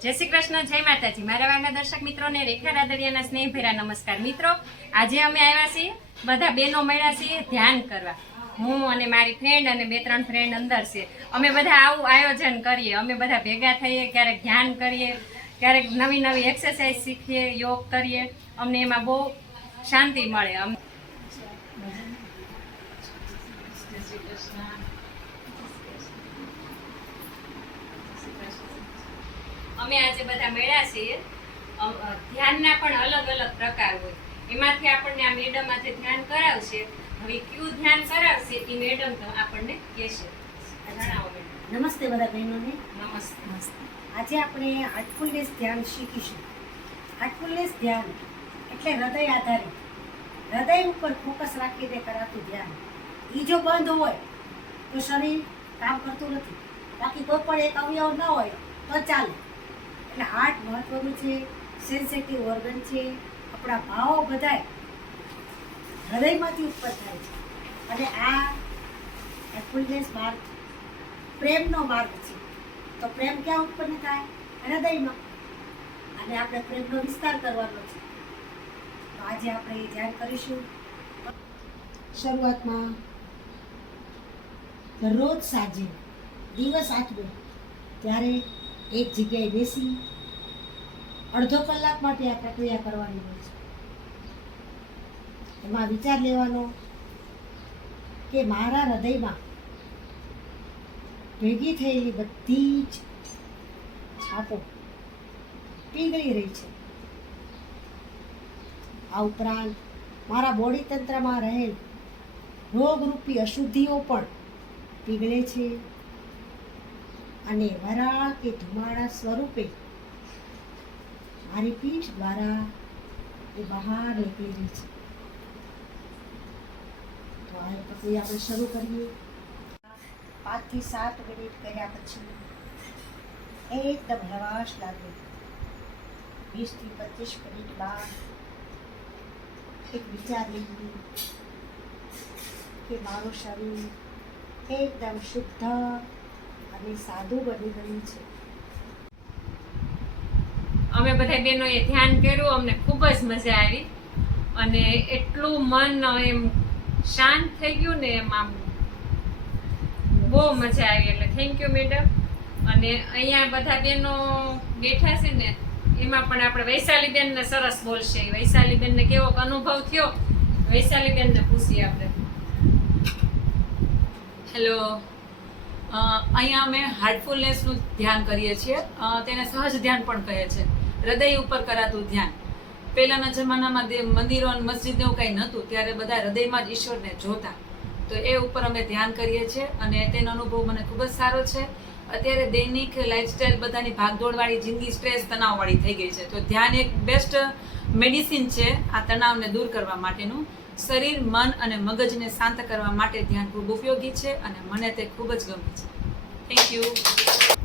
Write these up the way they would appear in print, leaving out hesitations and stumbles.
જય શ્રી કૃષ્ણ, જય માતાજી. મારા વાલા દર્શક મિત્રોને રેખા રાદડિયાના સ્નેહભેરા નમસ્કાર. મિત્રો, આજે અમે આવ્યા છીએ, બધા બહેનો મળ્યા છીએ ધ્યાન કરવા. હું અને મારી ફ્રેન્ડ અને 2-3 ફ્રેન્ડ અંદર છે. અમે બધા આવું આયોજન કરીએ, અમે બધા ભેગા થઈએ, ક્યારેક ધ્યાન કરીએ, ક્યારેક નવી નવી એક્સરસાઇઝ શીખીએ, યોગ કરીએ. અમને એમાં બહુ શાંતિ મળે. અમે આજે બધા મળ્યા છીએ. ધ્યાનના પણ અલગ અલગ પ્રકાર હોય. એમાંથી આપણને આ મેડમ આજે ધ્યાન કરાવશે. હવે કયું ધ્યાન કરાવશે એ મેડમ આપણને કહેશે. જણાવો મેડમ. નમસ્તે બધા બહેનોને. નમસ્તે. આજે આપણે હાર્ટફુલનેસ ધ્યાન શીખીશું. હાર્ટફુલનેસ ધ્યાન એટલે હૃદય આધારિત, હૃદય ઉપર ફોકસ રાખીને કરાતું ધ્યાન. એ જો બંધ હોય તો શરીર કામ કરતું નથી. બાકી કોઈ પણ એક અવયવ ન હોય તો ચાલે. એટલે હાર્ટ મહત્વનું છે, સેન્સિટિવ ઓર્ગન છે. આપણા ભાવો બધાય હૃદયમાંથી ઉત્પન્ન થાય છે. અને આ હાર્ટફુલનેસ માર્ગ પ્રેમનો માર્ગ છે. તો પ્રેમ ક્યાં ઉત્પન્ન થાય? હૃદયમાં. અને આપણે પ્રેમનો વિસ્તાર કરવાનો છે. તો આજે આપણે એ ધ્યાન કરીશું. શરૂઆતમાં દરરોજ સાંજે દિવસ આઠમે ત્યારે એક જગ્યાએ બેસી અડધો કલાક માટે આ પ્રક્રિયા કરવાની હોય છે. એમાં વિચાર લેવાનો કે મારા હૃદયમાં ભેગી થયેલી બધી જ છાપો પીગળી રહી છે. આ ઉપરાંત મારા બોડી તંત્રમાં રહેલ રોગરૂપી અશુદ્ધિઓ પણ પીગળે છે અને વરાળ કે ધુમાડા સ્વરૂપે મારી પીઠ દ્વારા એ બહાર નીકળી રહી છે. તો આ પ્રક્રિયા આપણે શરૂ કરીએ. 5 થી 7 મિનિટ કર્યા પછી એકદમ હળવાશ લાગે. 20 થી 25 મિનિટ બાદ એક વિચાર લઈએ કે મારું શરીર એકદમ શુદ્ધ અને સાદું બની ગયું છે. અમે બધા બહેનોએ ધ્યાન કર્યું. અમને ખૂબ જ મજા આવી અને એટલું મન એમ શાંત થઈ ગયું ને, એમાં બહુ મજા આવી. એટલે થેન્ક યુ મેડમ. અને અહીંયા બધા બહેનો બેઠા છે ને, એમાં પણ આપણે વૈશાલીબેનને સરસ બોલશે. વૈશાલીબેનને કેવો અનુભવ થયો, વૈશાલીબેનને પૂછીએ આપણે. હેલો, અહીંયા અમે હાર્ટફુલનેસનું ધ્યાન કરીએ છીએ. તેને સહજ ધ્યાન પણ કહે છે. હૃદય ઉપર કરાતું ધ્યાન. પહેલાંના જમાનામાં મંદિરો અને મસ્જિદ એવું કંઈ નહોતું, ત્યારે બધા હૃદયમાં જ ઈશ્વરને જોતા. તો એ ઉપર અમે ધ્યાન કરીએ છીએ અને તેનો અનુભવ મને ખૂબ જ સારો છે. અત્યારે દૈનિક લાઈફસ્ટાઈલ બધાની ભાગદોડવાળી જિંદગી, સ્ટ્રેસ, તણાવવાળી થઈ ગઈ છે. તો ધ્યાન એક બેસ્ટ મેડિસિન છે આ તણાવને દૂર કરવા માટેનું. શરીર, મન અને મગજને શાંત કરવા માટે ધ્યાન ખૂબ ઉપયોગી છે અને મને તે ખૂબ જ ગમે છે. Thank you.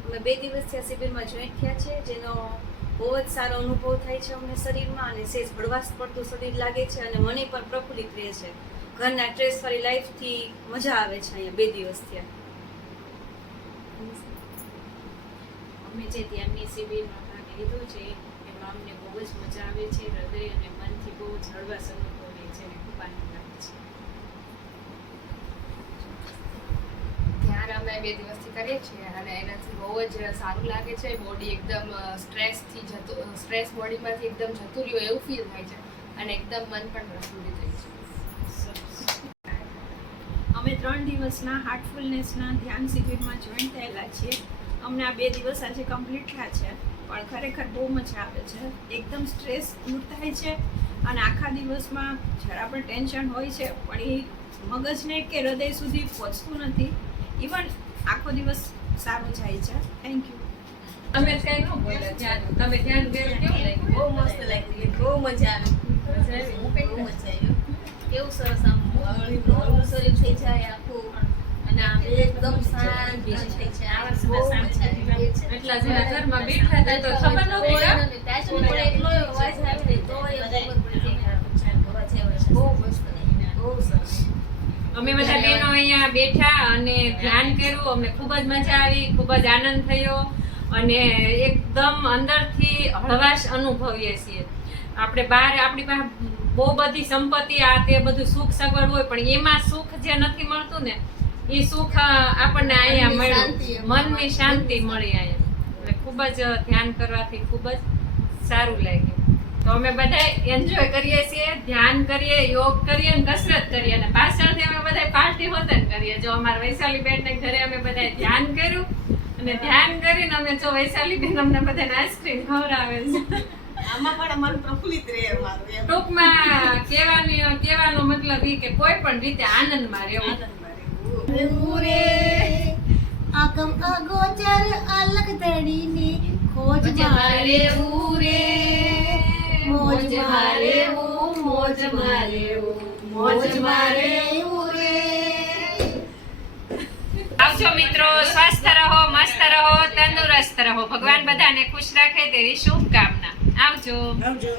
અમે 2 દિવસથી આ શિબિરમાં જોઈન્ટ થયા છે, જેનો બહુ જ સારો અનુભવ થાય છે અમને શરીરમાં. અને સહેજ હળવાશ પડતું શરીર લાગે છે અને મને પણ પ્રફુલ્લિત રહે છે. ઘરના સ્ટ્રેસવાળી લાઈફથી મજા આવે છે અહીંયા 2 દિવસ થયા. અમે જે ધ્યાનની શિબિરમાં ભાગ લીધો છે એમાં અમને બહુ જ મજા આવે છે. હૃદય અને મનથી બહુ જ હળવાશ અનુભવીએ છે અને ખૂબ આનંદ આવે છે. ધ્યાન અમે 2 દિવસથી કરીએ છીએ અને એનાથી બહુ જ સારું લાગે છે. બોડી એકદમ સ્ટ્રેસ બોડીમાંથી એકદમ જતું રહ્યું એવું ફીલ થાય છે અને એકદમ મન પણ પ્રફુલ્લિત રહે છે. અમે 3 દિવસના હાર્ટફુલનેસના ધ્યાન શિબિરમાં જોઈન થયેલા છીએ. અમને આ 2 દિવસ આજે કમ્પ્લીટ થયા છે, પણ ખરેખર બહુ મજા આવે છે. એકદમ સ્ટ્રેસ દૂર થાય છે અને આખા દિવસમાં જરા પણ ટેન્શન હોય છે પણ એ મગજને કે હૃદય સુધી પહોંચતું નથી. ઇવન આખો દિવસ સારું જાય છે. Thank you. અમે કઈ ન બોલ્યા ધ્યાન. તમે ધ્યાન કર્યું, કેવું લાગ્યું? બહુ મસ્ત લાગ્યું, બહુ મજા આવી. બહુ મજા આવી. કેવું સરસ આમ હળવું શરીર થઈ જાય આખું અને આમ એકદમ શાંત થઈ જાય. બહુ મજા આવી. એટલા જણા ઘરમાં બેઠા હતા તો ખબર ન પડી. એટલો અવાજ આવે ને તો એ ખબર પડી જાય. બહુ મસ્ત લાગ્યું, બહુ સરસ. અમે બધા બહેનો અહીંયા બેઠા અને ધ્યાન કર્યું. અમને ખૂબ જ મજા આવી, ખૂબ જ આનંદ થયો અને એકદમ અંદરથી હળવાશ અનુભવીએ છીએ. આપણે બહાર આપણી પાસે બહુ બધી સંપત્તિ આ તે બધું સુખ સગવડ હોય, પણ એમાં સુખ જે નથી મળતું ને એ સુખ આપણને અહીંયા મળ્યું, મનની શાંતિ મળી અહીંયા. એટલે ખૂબ જ ધ્યાન કરવાથી ખૂબ જ સારું લાગ્યું. તો અમે બધા એન્જોય કરીએ છીએ, ધ્યાન કરીએ, યોગ કરીએ અને કસરત કરીએ, અને પાછળથી અમે બધા પાર્ટી હોતન કરીએ. જો અમારા વૈશાલી બેનને ઘરે અમે બધા ધ્યાન કર્યું, અને ધ્યાન કરીને અમે જો વૈશાલી બેન અમને બધાને આઈસ્ક્રીમ ખવડાવે છે. આમાં પણ મન પ્રફુલ્લિત રહે અમારું એમ. ટૂંકમાં કહેવાનો મતલબ એ કે કોઈ પણ રીતે આનંદમાં રહેવું. આગમ અગોચર અલગ ધડીની ખોજ મારે ઉરે મોજ મારે મોજ મારે મોજ મારે ઉરે. આવજો મિત્રો, સ્વસ્થ રહો, મસ્ત રહો, તંદુરસ્ત રહો. ભગવાન બધાને ખુશ રાખે તેવી શુભકામના. આવજો. આવજો.